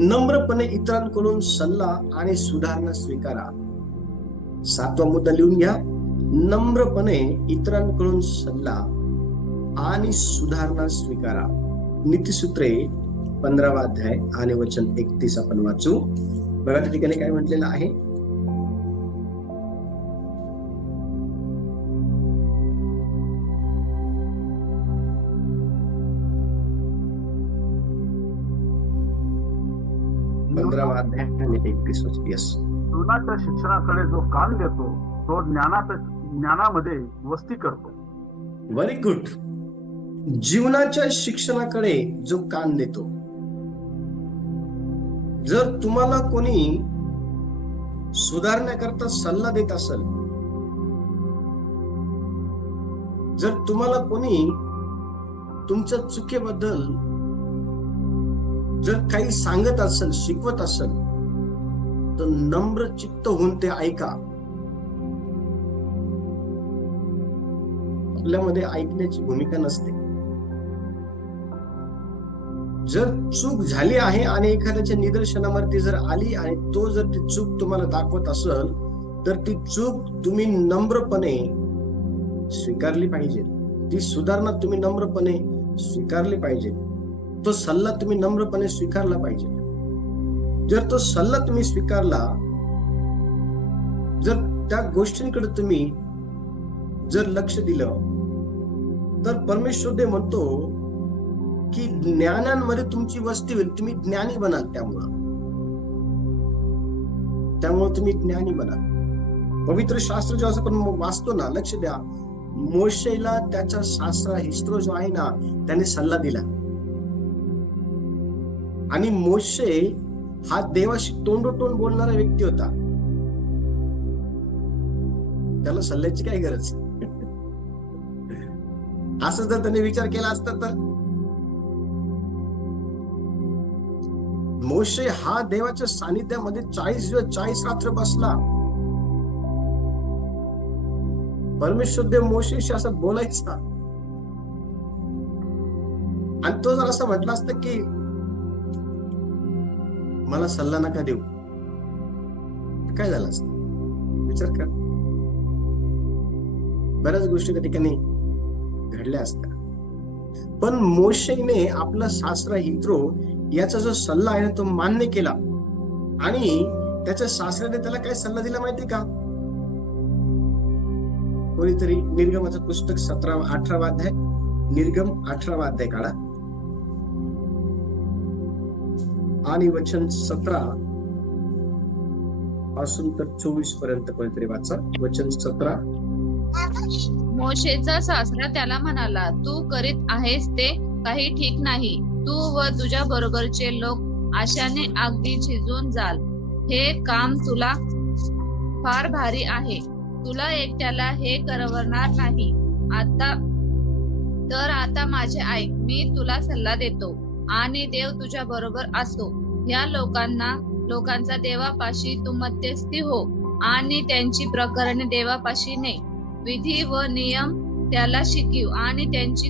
नम्रपणे इतरांकडून सल्ला आणि सुधारणा स्वीकारा. 7वा मुद्दा लिहून घ्या. नम्रपणे इतरांकडून सल्ला आणि सुधारणा स्वीकारा. नीतिसूत्रे 15वा अध्याय आणि वचन 31 आपण वाचू. बघा त्या ठिकाणी काय म्हटलेलं आहे. जीवनाच्या शिक्षणाकडे जो कान देतो तो ज्ञानामध्ये वस्ती करतो. Very good. जीवनाच्या शिक्षणाकडे जो कान देतो. जर तुम्हाला कोणी सुधारण्याकरता सल्ला देत असेल, जर तुम्हाला कोणी तुमच्या चुकीबद्दल जर काही सांगत असेल, शिकवत असेल, तर नम्र चित्त होऊन ते ऐका. आपल्यामध्ये ऐकण्याची भूमिका नसते. जर चूक झाली आहे आणि एखाद्याच्या निदर्शनावरती जर आली आणि तो जर ती चूक तुम्हाला दाखवत असेल, तर ती चूक तुम्ही नम्रपणे स्वीकारली पाहिजे. ती सुधारणा तुम्ही नम्रपणे स्वीकारली पाहिजे. तो सल्ला तुम्ही नम्रपणे स्वीकारला पाहिजे. जर तो सल्ला तुम्ही स्वीकारला, जर त्या गोष्टींकडे तुम्ही जर लक्ष दिलं, तर परमेश्वर देव म्हणतो की ज्ञानांमध्ये तुमची वस्ती होईल. तुम्ही ज्ञानी बनाल. त्यामुळे तुम्ही ज्ञानी बनाल. पवित्र शास्त्र जेव्हा आपण वाचतो ना, लक्ष द्या, मोशेला त्याचा सासरा हिस्रो जो आहे ना, त्याने सल्ला दिला. आणि मोशे हा देवाशी तोंडोतोंड बोलणारा व्यक्ती होता. त्याला सल्ल्याची काय गरज. असं जर त्याने विचार केला असता तर मोशे हा देवाच्या सानिध्यामध्ये 40 दिवस 40 रात्र बसला. परमेश्वर देव मोशेशी असं बोलायचा. आणि तो जर असं म्हटला असतं की मला सल्ला नका देऊ, काय झालं असतं. विचार कर. बऱ्याच गोष्टी त्या ठिकाणी घडल्या असत्या. पण मोशेने आपला सासरा हित्रो याचा जो सल्ला आहे ना, तो मान्य केला. आणि त्याच्या सासऱ्याने त्याला काय सल्ला दिला माहिती का. कोणीतरी निर्गमाचं पुस्तक 18वा अध्याय, निर्गम 18वा अध्याय काढा आणि वचन 17 पासून तर 24 पर्यंत कोणीतरी वाचा. वचन 17. मोशेचा सासरा त्याला म्हणाला, तू करीत आहेस ते काही ठीक नाही. तू व तुझ्या बरोबरचे लोक आशाने अगदी झिजून जाल. हे काम तुला फार भारी आहे. तुला एकट्याला हे करवणार नाही. आता माझे ऐक. मी तुला सल्ला देतो आणि देव तुझ्या बरोबर असो. या लोकांचा देवापाशी तू मध्यस्थी हो आणि त्यांची प्रकरणे देवापाशी ने. विधी व नियम त्याला शिकव आणि त्यांची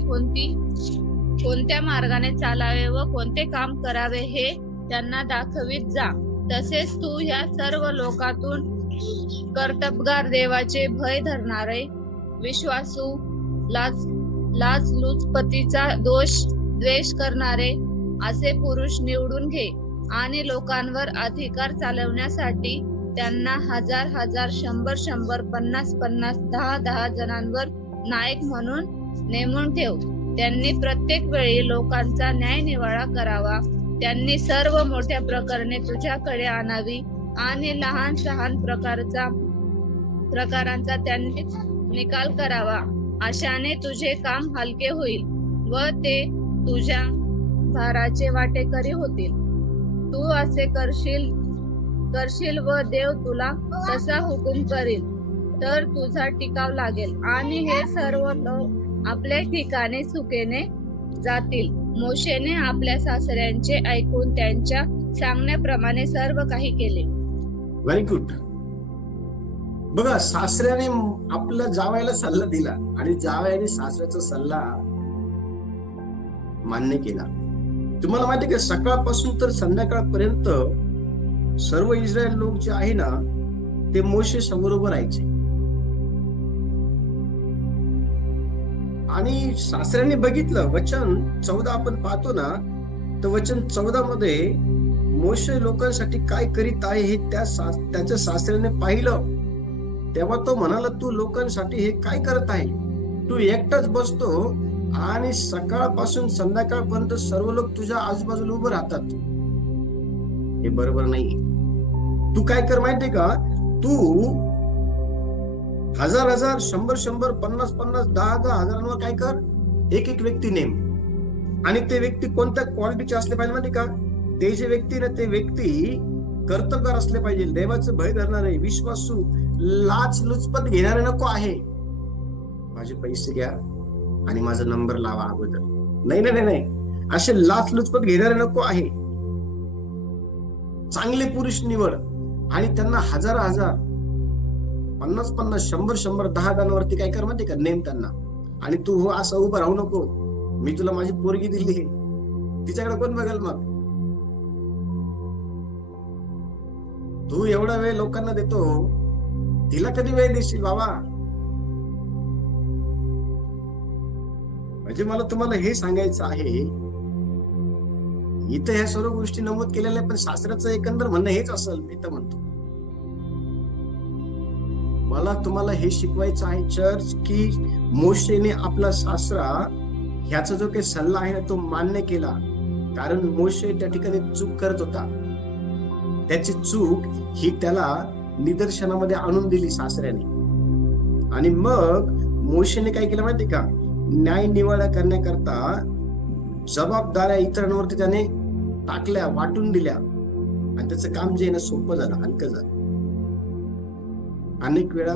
कोणत्या मार्गाने चालावे व कोणते काम करावे हे त्यांना दाखवित जा. तसेच तू ह्या सर्व लोकातून कर्तबगार, देवाचे भय धरणारे, विश्वासू, लाचलुचपतीचा द्वेष करणारे असे पुरुष निवडून घे आणि लोकांवर अधिकार चालवण्यासाठी त्यांना 1000, 100, 50, 10 जणांवर नायक म्हणून नेमून ठेव. त्यांनी प्रत्येक वेळी लोकांचा न्यायनिवाडा करावा. त्यांनी सर्व मोठ्या प्रकरणे तुझ्याकडे आणावी आणि लहान सहान प्रकारांचा त्यांनी निकाल करावा. अशाने तुझे काम हलके होईल व ते तुझ्या भाराचे वाटेकरी होतील. तू असे करशील व देव तुला तसा हुकूम करील तर तुझा टिकाव लागेल आणि हे सर्व लोक आपल्या ठिकाणी सुखेने जातील. मोशेने आपल्या सासऱ्यांचे ऐकून त्यांच्या सांगण्याप्रमाणे सर्व काही केले. Very good. बघा, सासऱ्याने आपल्या जावयाला सल्ला दिला आणि जावयाने सासऱ्याचा सल्ला मान्य केला. तुम्हाला माहिती आहे का, सकाळपासून तर संध्याकाळपर्यंत सर्व इस्रायल लोक जे आहे ना ते मोशे बरोबर राहायचे. आणि सासऱ्यांनी बघितलं, वचन 14 आपण पाहतो ना, तर वचन 14 मध्ये मोशे लोकांसाठी काय करीत आहे हे त्याच्या सासऱ्याने पाहिलं. तेव्हा तो म्हणाला, तू लोकांसाठी हे काय करत आहे? तू एकटाच बसतो आणि सकाळपासून संध्याकाळपर्यंत सर्व लोक तुझ्या आजूबाजूला उभं राहतात. हे बरोबर नाही. तू काय कर माहितीये का, तू 1000, 100, 100, 50, 50, 10 हजारांवर काय कर, एक व्यक्ती नेम. आणि ते व्यक्ती कोणत्या क्वालिटीचे असले पाहिजे माहिती का, ते जे व्यक्ती ना ते व्यक्ती कर्तबगार असले पाहिजे, देवाचं भय धरणारे, विश्वासू, लाच लुचपत घेणारे नको आहे. माझे पैसे घ्या आणि माझा नंबर लावा अगोदर. नाही नाही नाही, असे लाच लुचपत घेणारे नको आहे. चांगले पुरुष निवड आणि त्यांना 1000, 50, 50, 100, 100, 10 जणांवरती काय कर माहिती का, नेम त्यांना. आणि तू हो असं उभं राहू नको. मी तुला माझी पोरगी दिली, तिच्याकडे कोण बघेल मग? तू एवढा वेळ लोकांना देतो, तिला कधी वेळ देशील बाबा? म्हणजे मला तुम्हाला हे सांगायचं आहे, इथं ह्या सर्व गोष्टी नमूद केलेल्या, पण शास्त्राचं एकंदर म्हणणं हेच असेल. मी तर म्हणतो, मला तुम्हाला हे शिकवायचं आहे चर्च, की मोशेने आपला सासरा ह्याचा जो काही सल्ला आहे ना तो मान्य केला. कारण मोशे त्या ठिकाणी चूक करत होता. त्याची चूक ही त्याला निदर्शनामध्ये आणून दिली सासऱ्याने. आणि मग मोशेने काय केलं माहिती का, न्याय निवाडा करण्याकरता जबाबदाऱ्या इतरांवरती त्याने टाकल्या, वाटून दिल्या. आणि त्याचं काम जे आहे ना सोपं झालं, हलकं झालं. अनेक वेळा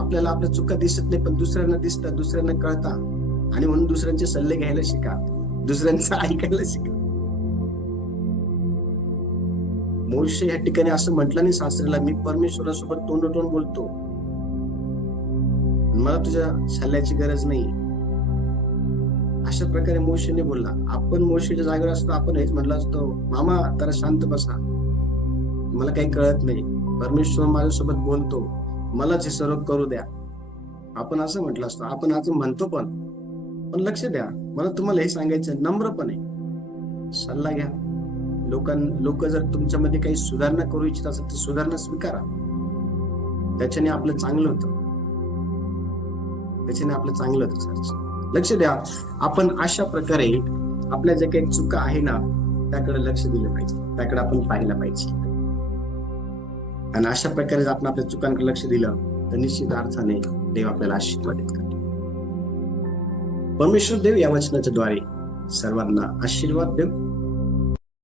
आपल्याला आपल्या चुका दिसत नाही, पण दुसऱ्यांना दिसतात, दुसऱ्यांना कळतात. आणि म्हणून दुसऱ्यांचे सल्ले घ्यायला शिका, दुसऱ्यांचं ऐकायला शिका. मोशे या ठिकाणी असं म्हटलं नाही सासऱ्याला, मी परमेश्वरासोबत तोंडोतोंड बोलतो, मला तुझ्या सल्ल्याची गरज नाही. अशा प्रकारे मोशेने बोलला. आपण मोशेच्या जागेवर असतो, आपण हेच म्हटलं असतो, मामा जरा शांत बसा, मला काही कळत नाही, परमेश्वर माझ्यासोबत बोलतो, मलाच हे सर्व करू द्या. आपण असं म्हटलं असतं. आपण असं म्हणतो, पण लक्ष द्या, मला तुम्हाला हे सांगायचं, नम्रपणे सल्ला घ्या. लोक जर तुमच्यामध्ये काही सुधारणा करू इच्छित असेल तर सुधारणा स्वीकारा. त्याच्याने आपलं चांगलं होतं, त्याच्याने आपलं चांगलं होतं. लक्ष द्या, आपण अशा प्रकारे आपल्या ज्या काही चुका आहे ना त्याकडे लक्ष दिलं पाहिजे, त्याकडे आपण पाहिलं पाहिजे. आणि अशा प्रकारे जर आपण आपल्या चुकांकडे लक्ष दिलं तर निश्चित अर्थाने देव आपल्याला आशीर्वादित करतो. परमेश्वर देव या वचनाच्या द्वारे सर्वांना आशीर्वाद देव.